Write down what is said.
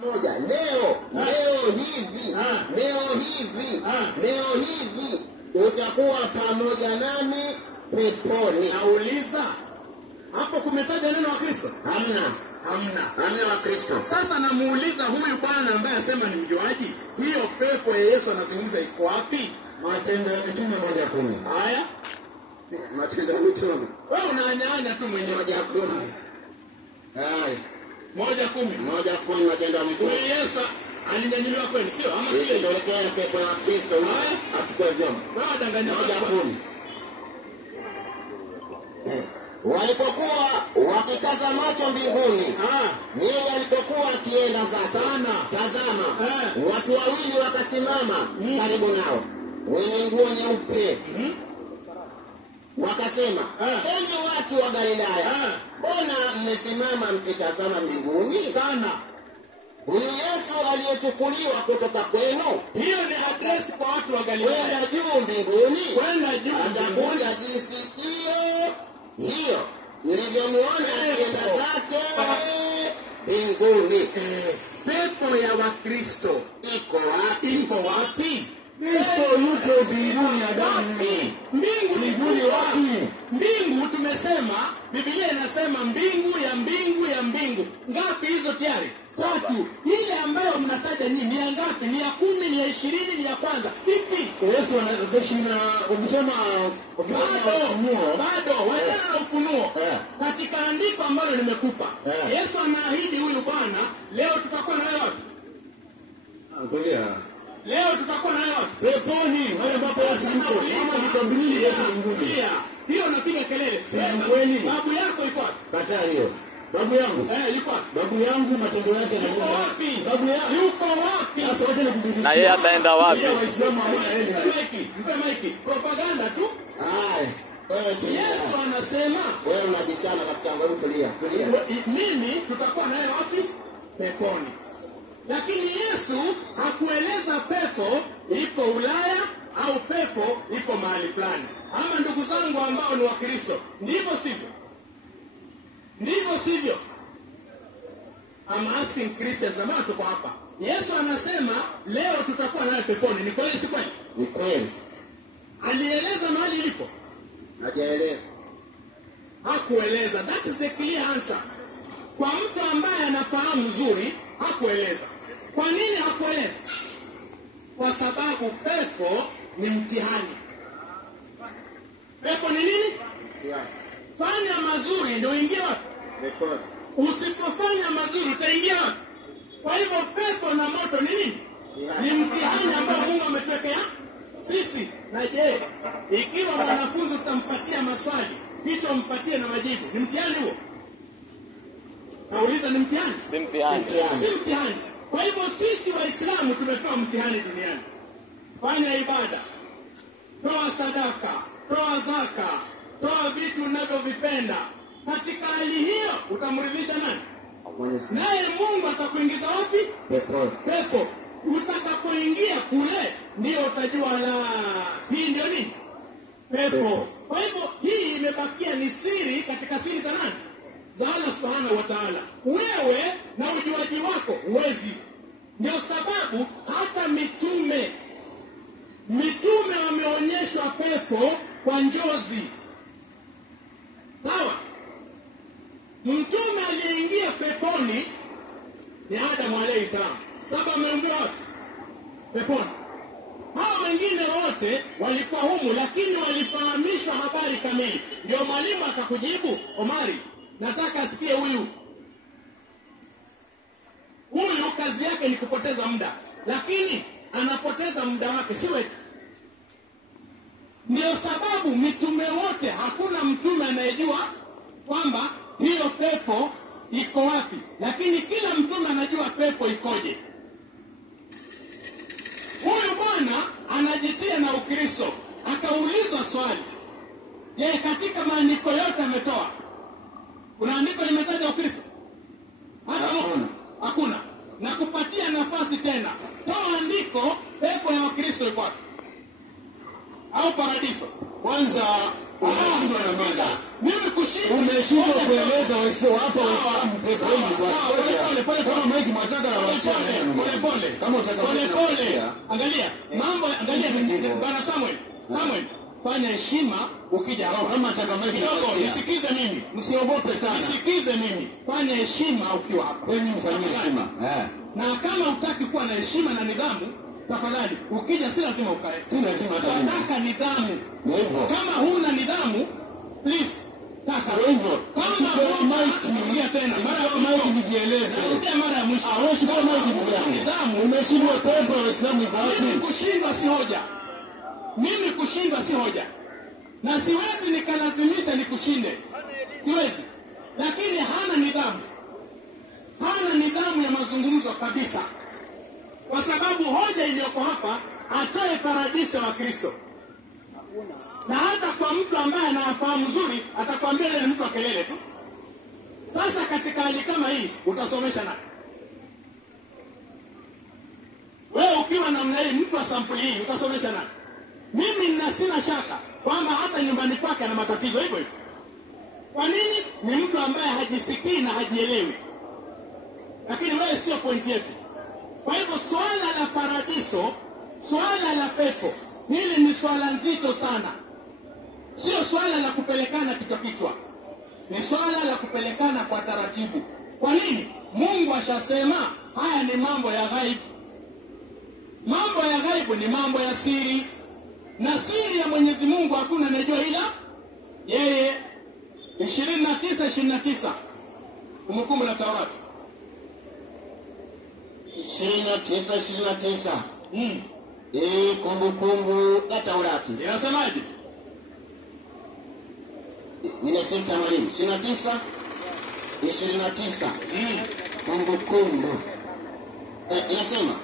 moja leo hivi utakuwa pamoja nami peponi. Nauliza, hapo kumetaja neno wa Kristo? Hamna wa Kristo. Sasa namuuliza huyu bwana ambaye anasema ni mjuaji, hiyo pepo ya Yesu anazungumza iko wapi? Matendo ya Mitume 1:10. Haya, Matendo ya Mitume. wewe unaanyanya tu mwenyewe. 1:10. Haya. 1:10. Matendo ya Mitume. Huyu Yesu alinyanyuliwa kweli, sio? Ama Ile ndio ile pepo ya Kristo. Achukue vyombo. Wewe danganya. 1:10. Walipokuwa wakikaza macho mbinguni, yeye alipokuwa akienda sana, tazama, watu wawili wakasimama karibu nao, wenye nguo nyeupe. Wakasema, enyi watu wa Galilaya, mbona mmesimama mkitazama mbinguni? Sana. Huyu Yesu aliyechukuliwa kutoka kwenu, hiyo ni address kwa watu wa Galilaya, kwenda juu mbinguni, atakuja jinsi hiyo nilivyomuona akienda zake mbinguni. Pepo ya Wakristo iko wapi? Kristo yuko mbinguni Adamu. Mbinguni wapi? Mbingu tumesema, Biblia inasema mbingu ya mbingu. Ngapi hizo tayari? 3. Ile ambayo mnataja nyinyi ni ngapi? Ni ya 10, ni ya 20, ni ya kwanza. Vipi? Yesu anasema ukisema bado wachana na Ufunuo. Katika andiko ambalo nimekupa, Yesu anaahidi huyu bwana, leo tutakuwa na wewe wapi? Angalia. Leo tutakuwa na wewe peponi, wale ambao wasipo kama nitambilili yetu mbinguni. Hiyo napiga kelele. Kweli. Babu yako yuko wapi? Kataa hiyo. Babu yangu? Yuko wapi? Babu yangu matendo yake yuko wapi? Babu yangu yuko wapi? Sasa wote nikubidi. Na yeye ataenda wapi? Waislamu hawana elimu. Mpe maiki. Propaganda tu. Yesu anasema, wewe unabishana na kitango tulia. Mimi tutakuwa naye wapi? Peponi. Lakini Yesu hakueleza pepo iko Ulaya au pepo iko mahali fulani. Ama ndugu zangu ambao ni Wakristo, ndivyo sivyo? Ndivyo sivyo? I'm asking Christians ambao tuko hapa. Yesu anasema leo tutakuwa naye peponi. Ni kweli si kweli? Ni kweli. Alieleza mahali ilipo? Hajaeleza. Hakueleza. That is the clear answer. Kwa mtu ambaye anafahamu nzuri, hakueleza. Kwa nini hakueleza? Kwa sababu pepo ni mtihani. Pepo ni nini? Mtihani. Fanya mazuri ndio uingie wapi? Peponi. Usipofanya mazuri utaingia wapi? Kwa hivyo pepo na moto ni nini? Ni mtihani ambao Mungu ametuwekea sisi. Na je, ikiwa mwanafunzi utampatia maswali kisha umpatie na majibu, ni mtihani huo? Nauliza, ni mtihani? Si mtihani. Si mtihani. Kwa hivyo sisi Waislamu tumepewa mtihani duniani. Fanya ibada, toa sadaka, toa zaka, toa vitu unavyovipenda. Katika hali hiyo utamridhisha nani? Naye Mungu atakuingiza wapi? Pepo. Utakapoingia kule ndio utajua hii ndio nini? Pepo. Kwa hivyo hii imebakia ni siri katika siri za nani? Za Allah Subhanahu wa Ta'ala. Wewe na ujuaji wako huwezi. Ndio sababu hata mitume wameonyeshwa pepo kwa njozi. Sawa? Mtume aliyeingia peponi ni Adamu alayhi salam. Sababu ameambiwa wapi? Peponi. Hao wengine wote walikuwa humu, lakini walifahamishwa habari kamili. Ndio mwalimu akakujibu, Omari, nataka asikie huyu kazi yake ni kupoteza muda, lakini anapoteza muda wake, si wetu. Ndio sababu mitume wote, hakuna mtume anayejua kwamba hiyo pepo iko wapi, lakini kila mtume anajua pepo ikoje. Huyu bwana anajitia na Ukristo, akaulizwa swali, je, katika maandiko yote ametoa, kuna andiko limetaja Ukristo? Hakuna. Na kupatia nafasi tena, toa andiko, pepo ya Wakristo iko wapi? Au paradiso? Kwanza unashindwa na mada. Mimi kushindwa. Umeshindwa kueleza wasio hapa Waislamu pesa hizi kwa. Pole kama maiki mataka na pole. Kama utaka Pole. Angalia, mambo angalia Bwana Samuel, fanya heshima ukija hapa. Kama utakamata kidogo, nisikize mimi. Msiogope sana. Nisikize mimi. Fanya heshima ukiwa hapa. Wewe mfanyie heshima. Na kama hutaki kuwa na heshima na nidhamu, tafadhali ukija si lazima ukae. Si lazima hata mimi. Nataka nidhamu. Hivyo. Kama huna nidhamu, please taka hivyo. Kama Mike tena Mike nijieleze. Mara ya mwisho. Hawezi kuwa Mike nidhamu. Umeshindwa pepo Waislamu iko wapi? Kushindwa si hoja. Mimi kushindwa si hoja. Na siwezi nikalazimisha nikushinde. Siwezi. Lakini hana nidhamu. Hana nidhamu ya mazungumzo kabisa. Kwa sababu hoja iliyoko hapa atoe paradiso wa Kristo. Na hata kwa mtu ambaye anafahamu vizuri atakwambia yeye ni mtu wa kelele tu. Sasa katika hali kama hii utasomesha nani? Wewe ukiwa namna hii, mtu wa sampuli hii utasomesha nani? Mimi sina shaka kwamba hata nyumbani kwake ana matatizo hivyo hivyo. Kwa nini? Ni mtu ambaye hajisikii na hajielewi. Lakini wewe sio pointi yetu. Kwa hivyo swala la paradiso, swala la pepo, hili ni swala nzito sana. Sio swala la kupelekana kichwa. Ni swala la kupelekana kwa taratibu. Kwa nini? Mungu ashasema haya ni mambo ya ghaibu. Mambo ya ghaibu ni mambo ya siri. Na siri ya Mwenyezi Mungu hakuna anayejua ila yeye. 29:29 Kumbukumbu la Taurati. 29:29. Kumbukumbu la Taurati. Inasemaje? Nimefika mwalimu. 29:29. Kumbukumbu. Inasema